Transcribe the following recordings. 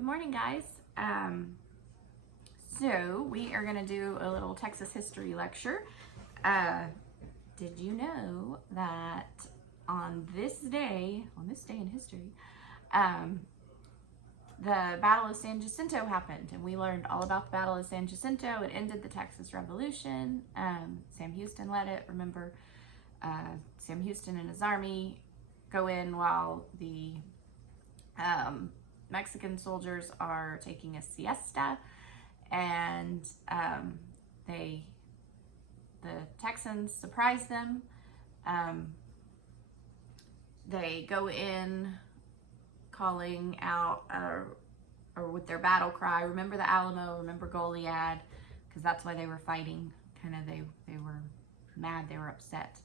Good morning, guys. So we are going to do a little Texas history lecture. Did you know that on this day in history, the Battle of San Jacinto happened, and we learned all about the Battle of San Jacinto. It ended the Texas Revolution. Sam Houston led it. Remember, Sam Houston and his army go in while the Mexican soldiers are taking a siesta, and the Texans surprise them. They go in calling out or with their battle cry, remember the Alamo, remember Goliad, because that's why they were fighting. They were mad, they were upset.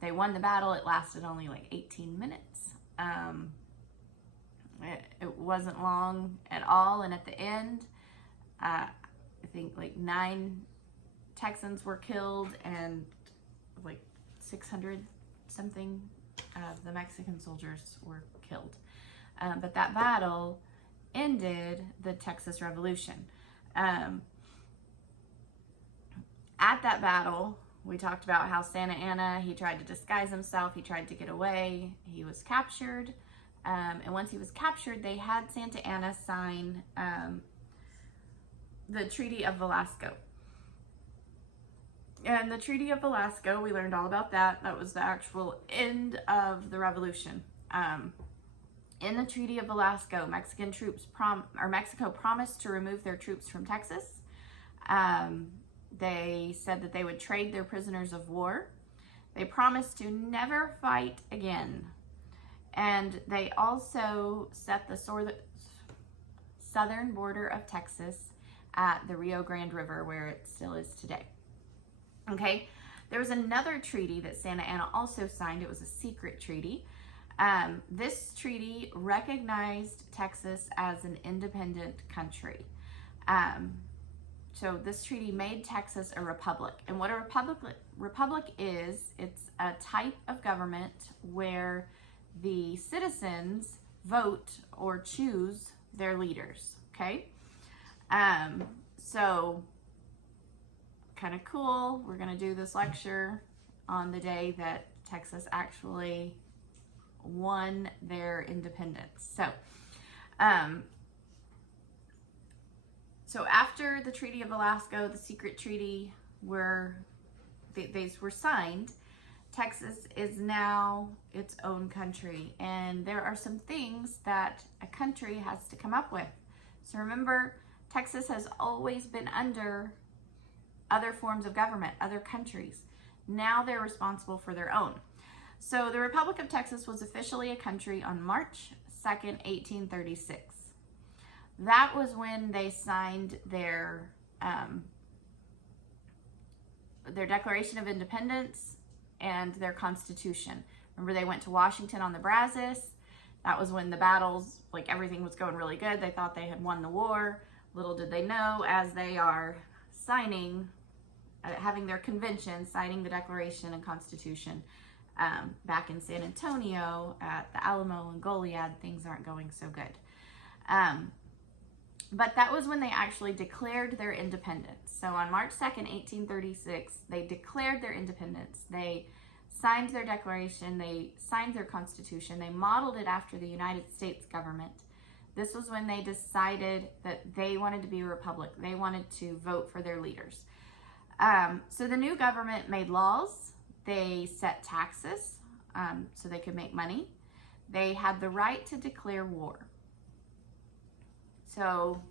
They won the battle. It lasted only like 18 minutes. It wasn't long at all, and at the end, I think like 9 Texans were killed, and like 600 something of the Mexican soldiers were killed. But that battle ended the Texas Revolution. At that battle, we talked about how Santa Anna, he tried to disguise himself, he tried to get away, he was captured. And once he was captured, they had Santa Anna sign the Treaty of Velasco. And the Treaty of Velasco, we learned all about that. That was the actual end of the revolution. In the Treaty of Velasco, Mexico promised to remove their troops from Texas. They said that they would trade their prisoners of war. They promised to never fight again. And they also set the southern border of Texas at the Rio Grande River, where it still is today. Okay, there was another treaty that Santa Anna also signed. It was a secret treaty. This treaty recognized Texas as an independent country. So this treaty made Texas a republic. And what a republic is, it's a type of government where the citizens vote or choose their leaders, okay? So kind of cool. We're going to do this lecture on the day that Texas actually won their independence. So after the Treaty of Velasco, the secret treaty these were signed, Texas is now its own country, and there are some things that a country has to come up with. So remember, Texas has always been under other forms of government, other countries. Now they're responsible for their own. So the Republic of Texas was officially a country on March 2nd, 1836. That was when they signed their Declaration of Independence and their Constitution. Remember, they went to Washington on the Brazos. That was when the battles, like everything was going really good. They thought they had won the war. Little did they know, as they are signing, having their convention, signing the Declaration and Constitution back in San Antonio at the Alamo and Goliad, things aren't going so good. But that was when they actually declared their independence. So on March 2nd, 1836, they declared their independence. They signed their declaration, they signed their constitution, they modeled it after the United States government. This was when they decided that they wanted to be a republic. They wanted to vote for their leaders. So the new government made laws. They set taxes so they could make money. They had the right to declare war. So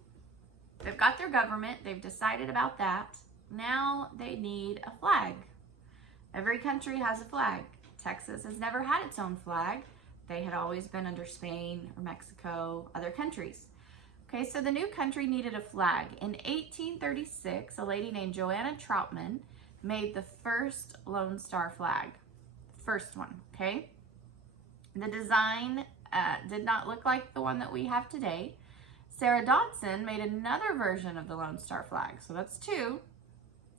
they've got their government, they've decided about that. Now they need a flag. Every country has a flag. Texas has never had its own flag. They had always been under Spain or Mexico, other countries. Okay, so the new country needed a flag. In 1836, a lady named Joanna Troutman made the first Lone Star flag. First one, okay? The design did not look like the one that we have today. Sarah Dodson made another version of the Lone Star flag. So that's 2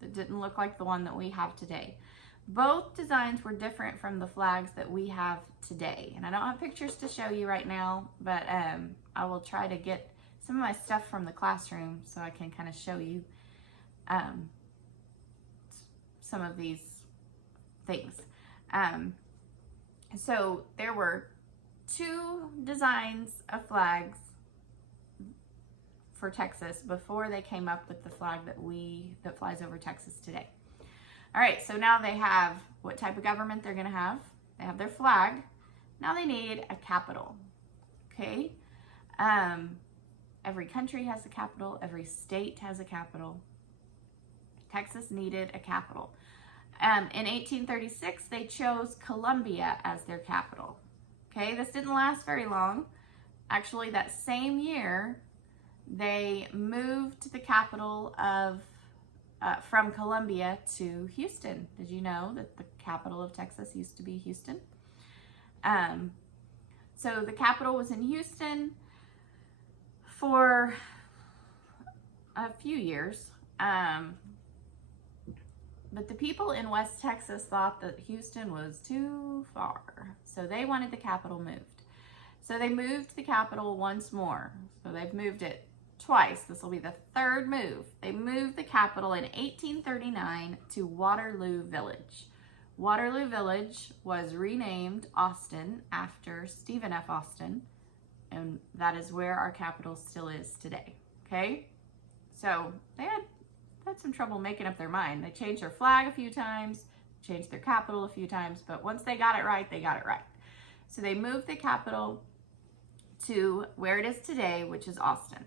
that didn't look like the one that we have today. Both designs were different from the flags that we have today. And I don't have pictures to show you right now, but I will try to get some of my stuff from the classroom so I can kind of show you some of these things. So there were 2 designs of flags for Texas before they came up with the flag that flies over Texas today. All right, so now they have what type of government they're gonna have. They have their flag. Now they need a capital, okay? Every country has a capital. Every state has a capital. Texas needed a capital. In 1836, they chose Columbia as their capital. Okay, this didn't last very long. Actually, that same year, they moved the capital from Columbia to Houston. Did you know that the capital of Texas used to be Houston? So the capital was in Houston for a few years. But the people in West Texas thought that Houston was too far, so they wanted the capital moved. So they moved the capital once more. So they've moved it twice. This will be the 3rd move. They moved the capital in 1839 to Waterloo Village. Waterloo Village was renamed Austin after Stephen F. Austin, and that is where our capital still is today, okay? So they had some trouble making up their mind. They changed their flag a few times, changed their capital a few times, but once they got it right, they got it right. So they moved the capital to where it is today, which is Austin.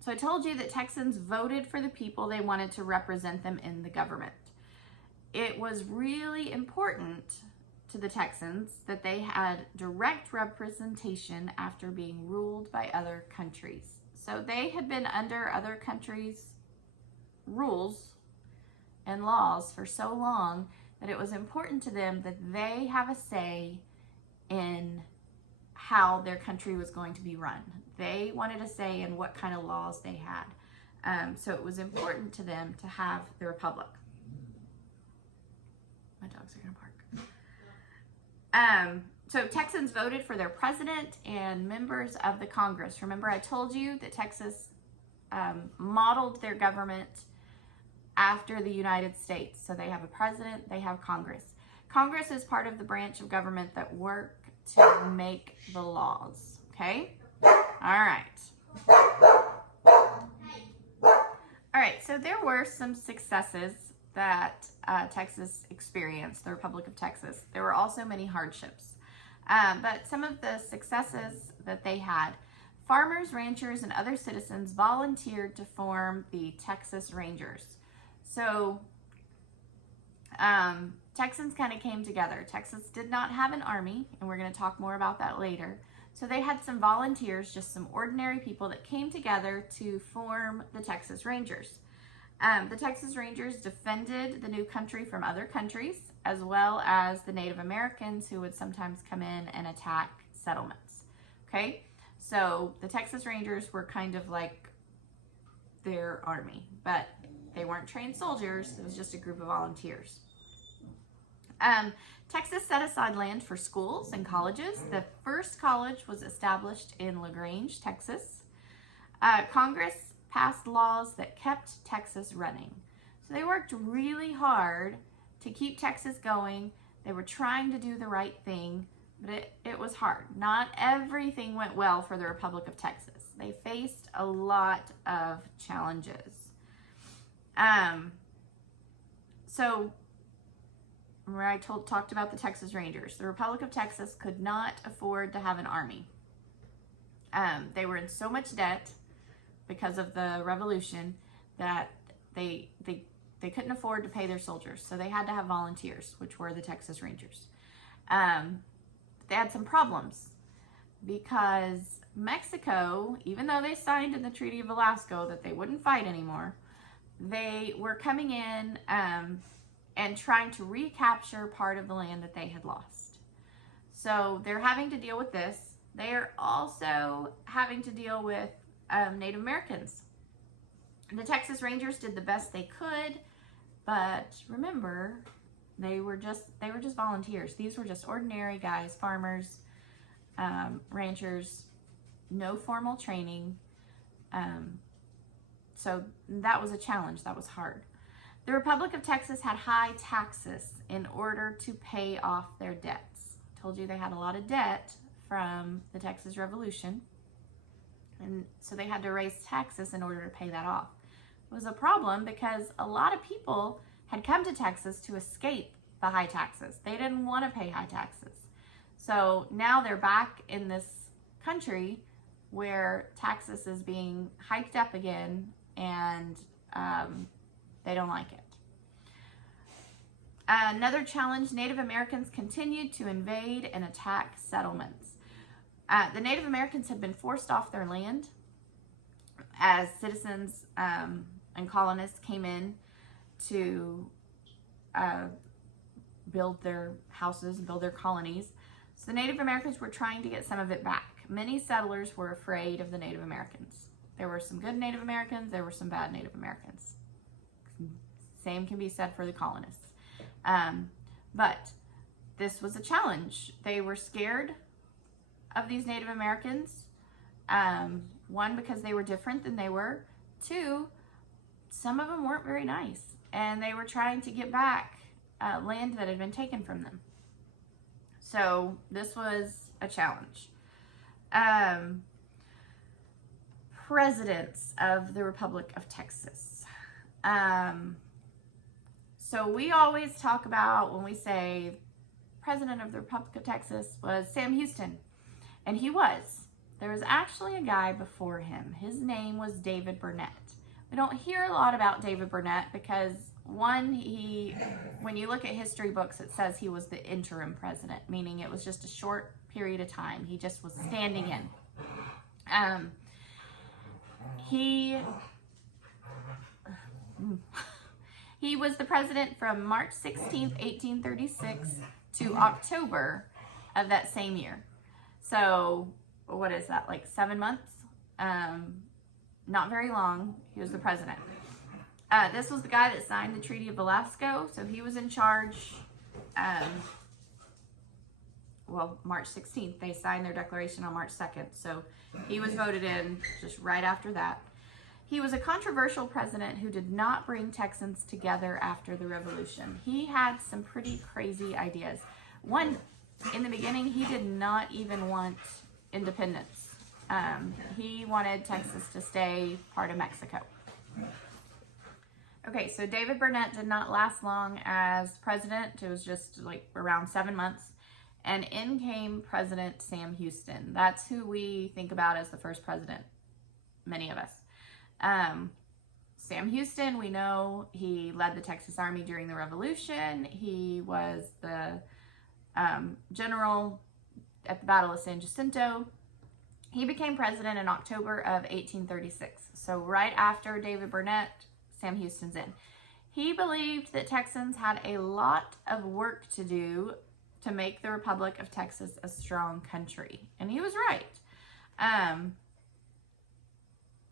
So I told you that Texans voted for the people they wanted to represent them in the government. It was really important to the Texans that they had direct representation after being ruled by other countries. So they had been under other countries' rules and laws for so long that it was important to them that they have a say in how their country was going to be run. They wanted a say in what kind of laws they had. So it was important to them to have the republic. My dogs are gonna bark. So Texans voted for their president and members of the Congress. Remember, I told you that Texas modeled their government after the United States. So they have a president, they have Congress. Congress is part of the branch of government that work to make the laws, okay? All right. All right, so there were some successes that Texas experienced, the Republic of Texas. There were also many hardships. But some of the successes that they had, farmers, ranchers, and other citizens volunteered to form the Texas Rangers. So Texans kind of came together. Texas did not have an army, and we're going to talk more about that later. So they had some volunteers, just some ordinary people that came together to form the Texas Rangers. The Texas Rangers defended the new country from other countries, as well as the Native Americans who would sometimes come in and attack settlements. Okay, so the Texas Rangers were kind of like their army, but they weren't trained soldiers. It was just a group of volunteers. Texas set aside land for schools and colleges. The first college was established in LaGrange, Texas. Congress passed laws that kept Texas running. So they worked really hard to keep Texas going. They were trying to do the right thing, but it was hard. Not everything went well for the Republic of Texas. They faced a lot of challenges. So remember I talked about the Texas Rangers. The Republic of Texas could not afford to have an army. They were in so much debt because of the revolution that they couldn't afford to pay their soldiers. So they had to have volunteers, which were the Texas Rangers. They had some problems because Mexico, even though they signed in the Treaty of Velasco that they wouldn't fight anymore, they were coming in and trying to recapture part of the land that they had lost. So they're having to deal with this. They are also having to deal with Native Americans. The Texas Rangers did the best they could, but remember, they were just volunteers. These were just ordinary guys, farmers, ranchers, no formal training. So that was a challenge. That was hard. The Republic of Texas had high taxes in order to pay off their debts. I told you they had a lot of debt from the Texas Revolution. And so they had to raise taxes in order to pay that off. It was a problem because a lot of people had come to Texas to escape the high taxes. They didn't want to pay high taxes. So now they're back in this country where Texas is being hiked up again, and they don't like it. Another challenge, Native Americans continued to invade and attack settlements. The Native Americans had been forced off their land as citizens and colonists came in to build their houses, build their colonies. So the Native Americans were trying to get some of it back. Many settlers were afraid of the Native Americans. There were some good Native Americans, there were some bad Native Americans. Same can be said for the colonists. But this was a challenge. They were scared of these Native Americans. One, because they were different than they were. Two, some of them weren't very nice, and they were trying to get back land that had been taken from them. So this was a challenge. Presidents of the Republic of Texas. So we always talk about, when we say President of the Republic of Texas was Sam Houston, and he was. There was actually a guy before him. His name was David Burnett. We don't hear a lot about David Burnett because, one, when you look at history books, it says he was the interim president, meaning it was just a short period of time. He just was standing in. He was the president from March 16th, 1836 to October of that same year. So what is that, like 7 months? Not very long. He was the president. This was the guy that signed the Treaty of Velasco. So he was in charge. March 16th. They signed their declaration on March 2nd. So he was voted in just right after that. He was a controversial president who did not bring Texans together after the Revolution. He had some pretty crazy ideas. One, in the beginning, he did not even want independence. He wanted Texas to stay part of Mexico. Okay, so David Burnett did not last long as president. It was just like around 7 months. And in came President Sam Houston. That's who we think about as the first president, many of us. Sam Houston, we know he led the Texas Army during the Revolution. He was the general at the Battle of San Jacinto. He became president in October of 1836. So right after David Burnett, Sam Houston's in. He believed that Texans had a lot of work to do to make the Republic of Texas a strong country. And he was right.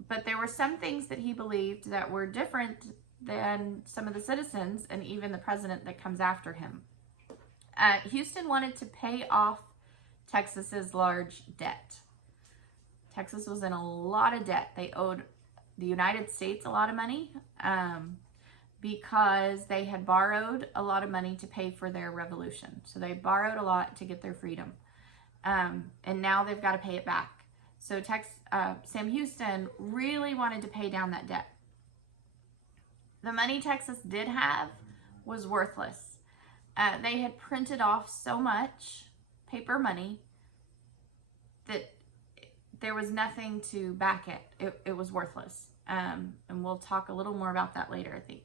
But there were some things that he believed that were different than some of the citizens and even the president that comes after him. Houston wanted to pay off Texas's large debt. Texas was in a lot of debt. They owed the United States a lot of money because they had borrowed a lot of money to pay for their revolution. So they borrowed a lot to get their freedom. And now they've got to pay it back. So Sam Houston really wanted to pay down that debt. The money Texas did have was worthless. They had printed off so much paper money that there was nothing to back it. It was worthless. And we'll talk a little more about that later, I think.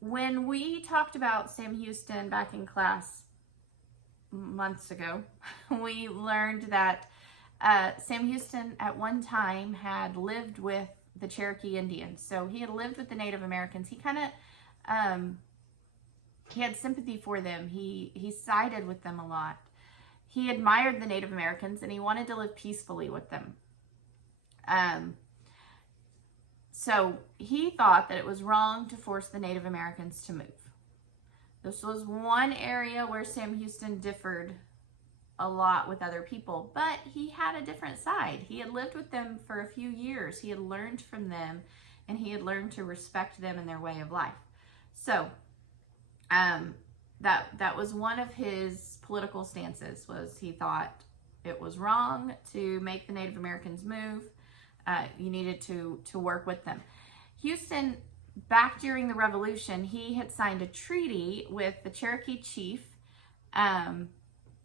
When we talked about Sam Houston back in class months ago, we learned that Sam Houston at one time had lived with the Cherokee Indians. So he had lived with the Native Americans. He kind of, he had sympathy for them. He sided with them a lot. He admired the Native Americans and he wanted to live peacefully with them. So he thought that it was wrong to force the Native Americans to move. This was one area where Sam Houston differed a lot with other people, but he had a different side. He had lived with them for a few years. He had learned from them, and he had learned to respect them and their way of life. So that was one of his political stances, was he thought it was wrong to make the Native Americans move. You needed to work with them. Houston, back during the Revolution, he had signed a treaty with the Cherokee chief.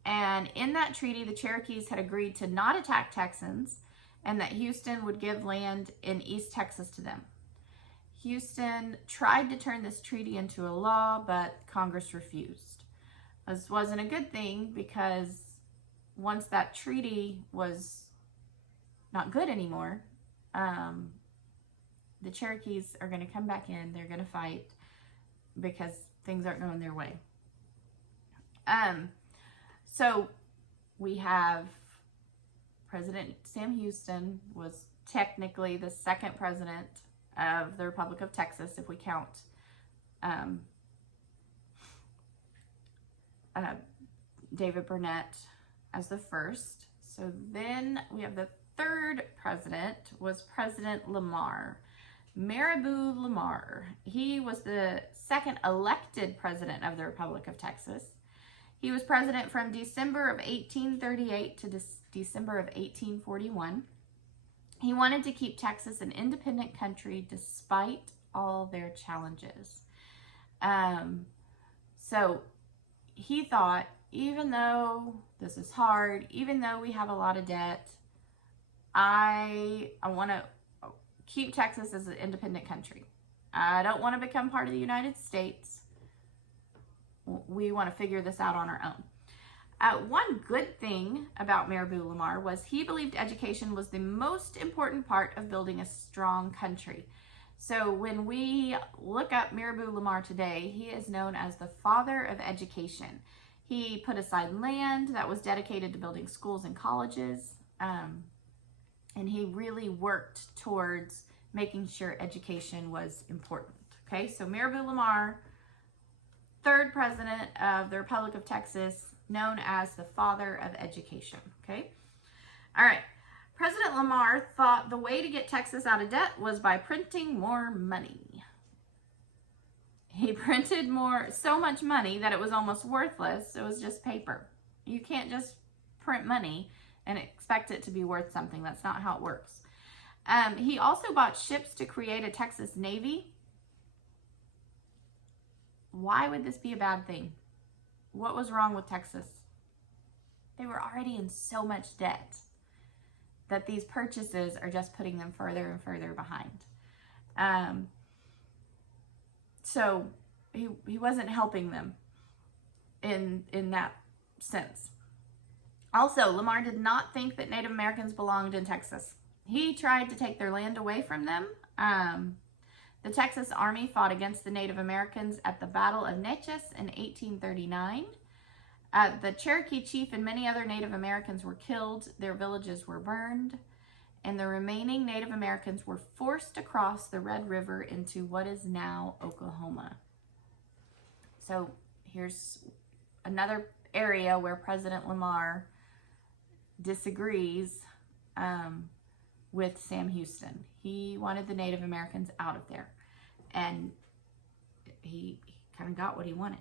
And in that treaty, the Cherokees had agreed to not attack Texans, and that Houston would give land in East Texas to them. Houston tried to turn this treaty into a law, but Congress refused. This wasn't a good thing, because once that treaty was not good anymore, the Cherokees are going to come back in. They're going to fight because things aren't going their way. So we have President Sam Houston was technically the second president of the Republic of Texas, if we count David Burnett as the first. So then we have the third president was President Lamar. Marabou Lamar. He was the second elected president of the Republic of Texas. He was president from December of 1838 to December of 1841. He wanted to keep Texas an independent country despite all their challenges. So he thought, even though this is hard, even though we have a lot of debt, I want to keep Texas as an independent country. I don't want to become part of the United States. We want to figure this out on our own. One good thing about Marabou Lamar was he believed education was the most important part of building a strong country. So when we look up Marabou Lamar today, he is known as the father of education. He put aside land that was dedicated to building schools and colleges, and he really worked towards making sure education was important. Okay, so Marabou Lamar, third president of the Republic of Texas, known as the father of education. Okay, all right. President Lamar thought the way to get Texas out of debt was by printing more money. He printed so much money that it was almost worthless. It was just paper. You can't just print money and expect it to be worth something. That's not how it works. He also bought ships to create a Texas Navy. Why would this be a bad thing? What was wrong with Texas? They were already in so much debt that these purchases are just putting them further and further behind. So he wasn't helping them in that sense. Also, Lamar did not think that Native Americans belonged in Texas. He tried to take their land away from them. The Texas Army fought against the Native Americans at the Battle of Natchez in 1839. The Cherokee chief and many other Native Americans were killed. Their villages were burned, and the remaining Native Americans were forced across the Red River into what is now Oklahoma. So here's another area where President Lamar disagrees with Sam Houston. He wanted the Native Americans out of there, and he kind of got what he wanted.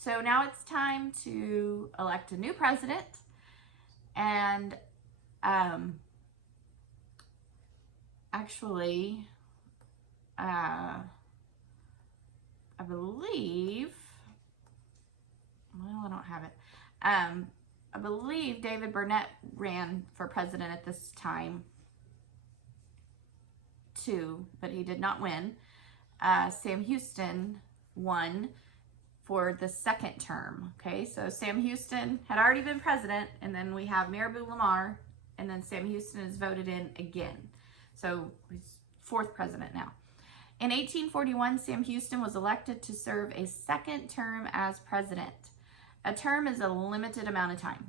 So now it's time to elect a new president, and actually, I believe, well, I don't have it. I believe David Burnett ran for president at this time too, but he did not win. Sam Houston won for the second term. Okay, so Sam Houston had already been president, and then we have Marabou Lamar, and then Sam Houston is voted in again. So he's fourth president now. In 1841, Sam Houston was elected to serve a second term as president. A term is a limited amount of time.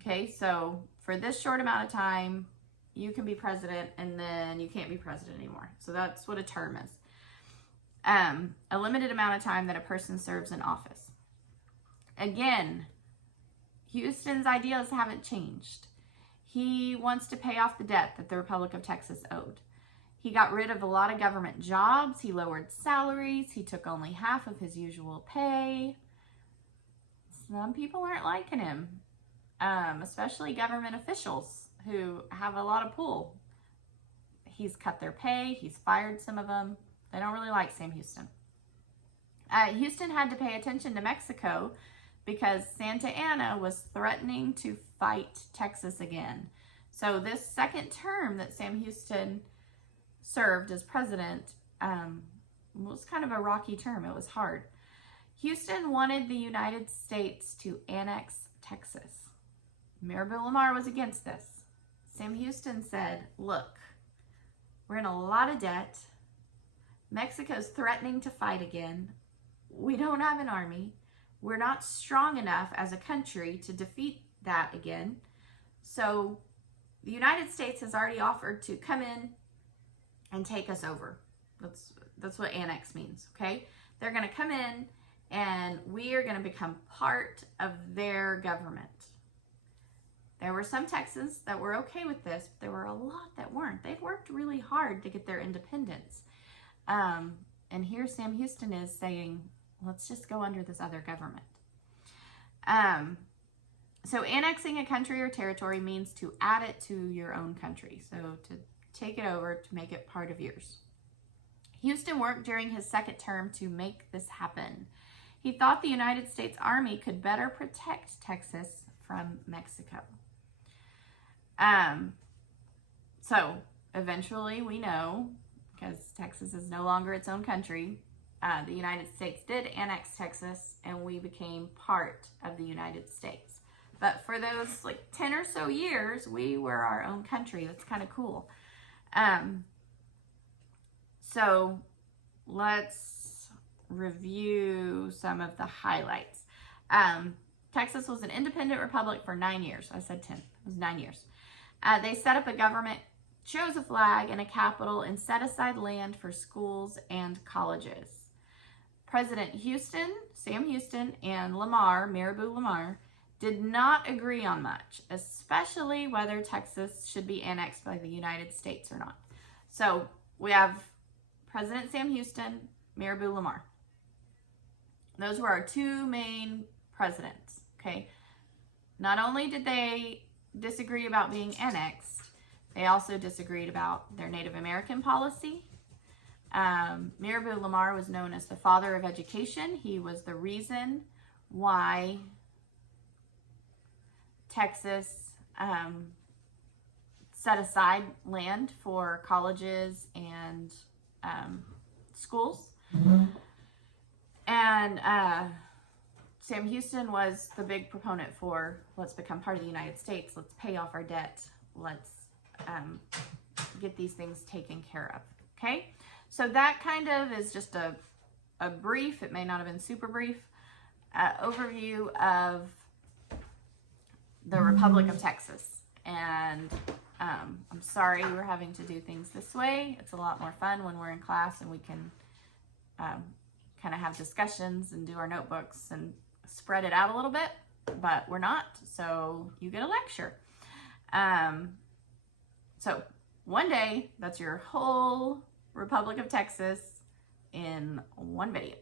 Okay, so for this short amount of time, you can be president, and then you can't be president anymore. So that's what a term is. A limited amount of time that a person serves in office. Again, Houston's ideas haven't changed. He wants to pay off the debt that the Republic of Texas owed. He got rid of a lot of government jobs. He lowered salaries. He took only half of his usual pay. Some people aren't liking him, especially government officials who have a lot of pull. He's cut their pay. He's fired some of them. They don't really like Sam Houston. Houston had to pay attention to Mexico because Santa Anna was threatening to fight Texas again. So this second term that Sam Houston served as president was kind of a rocky term. It was hard. Houston wanted the United States to annex Texas. Maribel Lamar was against this. Sam Houston said, look, we're in a lot of debt. Mexico's threatening to fight again. We don't have an army. We're not strong enough as a country to defeat that again. So the United States has already offered to come in and take us over. That's what annex means, okay? They're going to come in and we are going to become part of their government. There were some Texans that were okay with this, but there were a lot that weren't. They'd worked really hard to get their independence. And here Sam Houston is saying, let's just go under this other government. So annexing a country or territory means to add it to your own country. So to take it over, to make it part of yours. Houston worked during his second term to make this happen. He thought the United States Army could better protect Texas from Mexico. So eventually we know, because Texas is no longer its own country, the United States did annex Texas and we became part of the United States. But for those like 10 or so years, we were our own country. That's kind of cool. So let's review some of the highlights. Texas was an independent republic for 9 years. I said 10. It was 9 years. They set up a government, chose a flag and a capital, and set aside land for schools and colleges. President Houston, Sam Houston, and Lamar, Maribel Lamar, did not agree on much, especially whether Texas should be annexed by the United States or not. So we have President Sam Houston, Maribel Lamar. Those were our two main presidents, okay? Not only did they disagree about being annexed, they also disagreed about their Native American policy. Maribel Lamar was known as the father of education. He was the reason why Texas set aside land for colleges and schools. And Sam Houston was the big proponent for, let's become part of the United States, let's pay off our debt, let's get these things taken care of, okay? So that kind of is just a brief, it may not have been super brief, overview of the Republic of Texas. And I'm sorry we're having to do things this way. It's a lot more fun when we're in class and we can kind of have discussions and do our notebooks and spread it out a little bit, but we're not, so you get a lecture. So one day, that's your whole Republic of Texas in one video.